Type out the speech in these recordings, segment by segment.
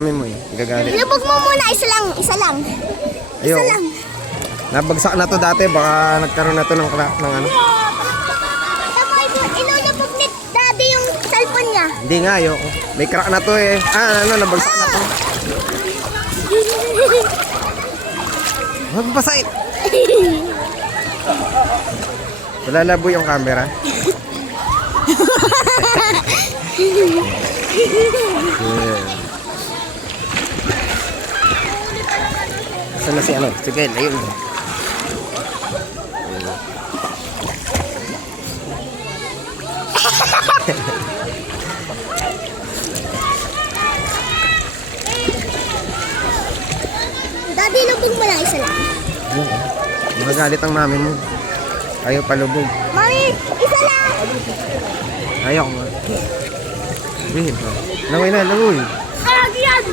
Kami mo eh, gagalit. Lubog mo muna, isa lang. Ayun. Isa lang. Nabagsak na to dati, baka nagkaroon na to ng crack ng ano. Inulubog ni daddy yung cellphone niya. Hindi nga, ayoko. May crack na to eh. Nabagsak na to. Huwag pasain. Lalabo yung camera. Yeah. Saan na si ano? Sige, ayun. Daddy, lubog mo lang, isa lang. Magagalit ang mami mo. Ayaw palubog. Mami, isa lang. Ayaw nga. Sabihin mo. Langoy na, langoy. Yan!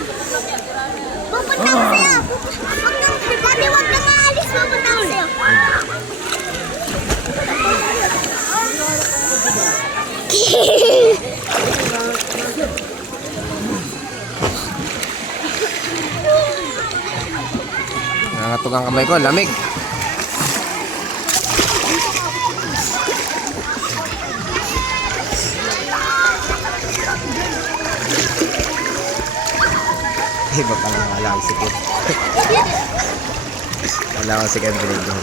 Pupunta ko sa'yo. Daddy, huwag na maalis. Pupunta ko sa'yo. Nangatog ang kamay ko, lamig. Iba pa nga, wala akong sikip. Wala akong sikip, binigyan.